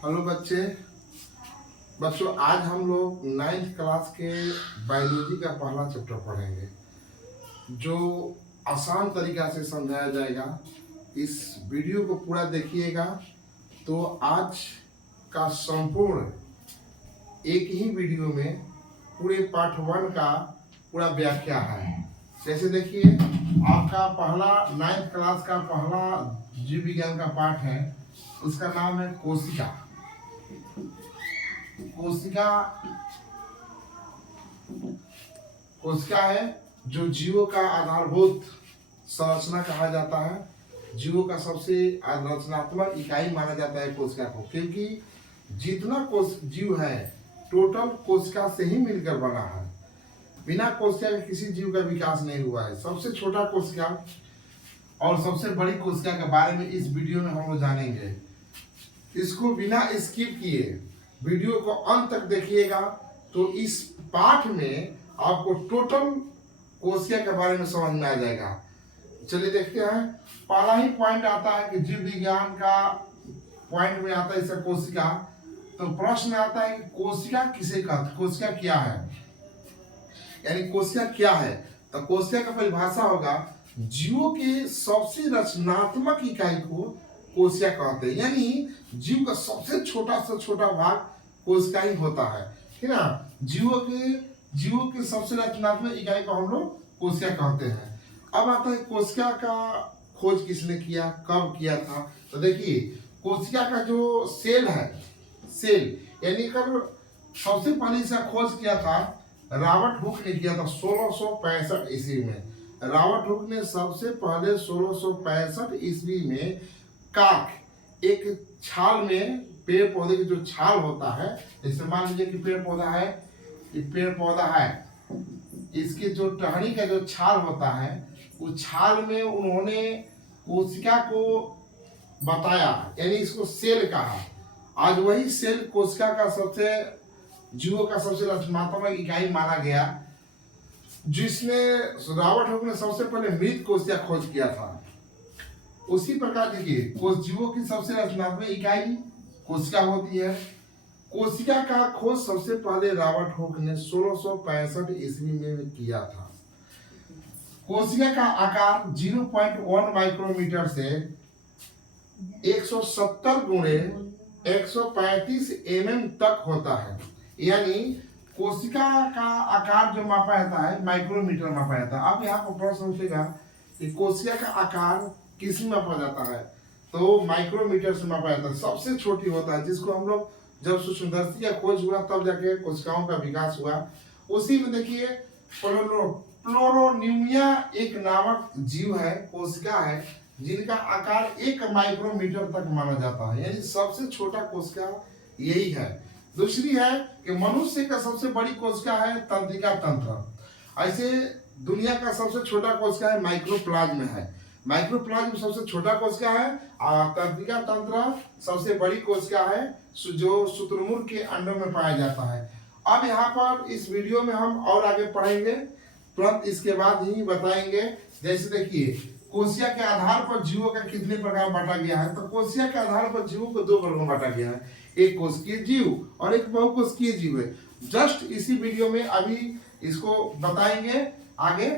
Hello बच्चों आज हम लोग 9th क्लास के बायोलॉजी का पहला चैप्टर पढ़ेंगे जो आसान तरीका से समझाया जाएगा। इस वीडियो को पूरा देखिएगा तो आज का संपूर्ण एक ही वीडियो में पूरे पार्ट 1 का पूरा व्याख्या है। जैसे देखिए आपका पहला 9th क्लास का पहला जीव विज्ञान का पाठ है, उसका नाम है कोशिका। कोशिका है जो जीवों का आधारभूत संरचना कहा जाता है। जीवों का सबसे रचनात्मक इकाई माना जाता है कोशिका को, क्योंकि जितना जीव है टोटल कोशिका से ही मिलकर बना है। बिना कोशिका के किसी जीव का विकास नहीं हुआ है। सबसे छोटा कोशिका और सबसे बड़ी कोशिका के बारे में इस वीडियो में हम लोग जानेंगे। इसको बिना स्किप किए वीडियो को अंत तक देखिएगा तो इस पाठ में आपको टोटल कोशिका के बारे में समझ में आ जाएगा। चलिए देखते हैं। पहला ही पॉइंट आता है कि जीव विज्ञान का पॉइंट में आता है इसका कोशिका। तो प्रश्न आता है कि कोशिका किसे कहते, कोशिका क्या है, यानी कोशिका क्या है। तो कोशिका का परिभाषा होगा जीवों के सबसे रचनात्मक इकाई को कोशिका कहते हैं, यानी जीव का सबसे छोटा से छोटा भाग कोशिका ही होता है, ठीक ना। जीवों के सबसे रचनात्मक इकाई को हम लोग कोशिका कहते हैं। अब आता है कोशिका का खोज किसने किया, कब किया था। तो देखिए कोशिका का जो सेल है, सेल यानी कर सबसे पहले इसका खोज किया था रॉबर्ट हुक ने किया था 1665 ईस्वी में। रॉबर्ट हुक ने सबसे पहले 1665 ईस्वी में काक एक छाल में, पेड़ पौधे की जो छाल होता है, जैसे मान लीजिए कि पेड़ पौधा है, इसके जो टहनी का जो छाल होता है उस छाल में उन्होंने कोशिका को बताया, यानी इसको सेल कहा। आज वही सेल कोशिका का जीवों का सबसे रचनात्मक इकाई माना गया, जिसने रॉबर्ट हुक ने सबसे पहले मृत कोशिका खोज किया था। उसी प्रकार देखिए जीवों की सबसे रचनात्मक इकाई कोशिका होती है। कोशिका का खोज सबसे पहले रॉबर्ट हुक ने 1665 ईस्वी में किया था। कोशिका का आकार 0.1 माइक्रोमीटर से 170 गुणे 135 mm तक होता है, यानी कोशिका का आकार जो मापा जाता है माइक्रोमीटर मापा जाता है। अब यहाँ पर प्रश्न उठेगा कि कोशिका का आकार किस में मापा जाता है, तो माइक्रोमीटर से मापा जाता है। सबसे छोटी होता है, जिसको हम लोग जब सूक्ष्मदर्शी का खोज हुआ तब जाके कोशिकाओं का विकास हुआ। उसी में देखिए प्लोरोन्यूमिया एक नामक जीव है, कोशिका है, जिनका आकार 1 माइक्रोमीटर तक माना जाता है, यानी सबसे छोटा कोशिका यही है। दूसरी है कि मनुष्य का सबसे बड़ी कोशिका है तंत्रिका तंत्र। ऐसे दुनिया का सबसे छोटा कोशिका है माइक्रोप्लाज्म है। माइक्रोप्लाज्म सबसे छोटा कोशिका है और तंत्रिका तंत्र सबसे बड़ी कोशिका है जो शुतुरमुर्ग के अंडों में पाया जाता है। अब यहाँ पर इस वीडियो में हम और आगे पढ़ेंगे, तुरंत इसके बाद ही बताएंगे। जैसे देखिए कोशिका के आधार पर जीवों का कितने प्रकार बांटा गया है। तो कोशिका के आधार पर जीवों को 2 वर्गों में बांटा गया है, एक कोशिकीय जीव और एक बहुकोशिकीय जीव है। जस्ट इसी वीडियो में अभी इसको बताएंगे आगे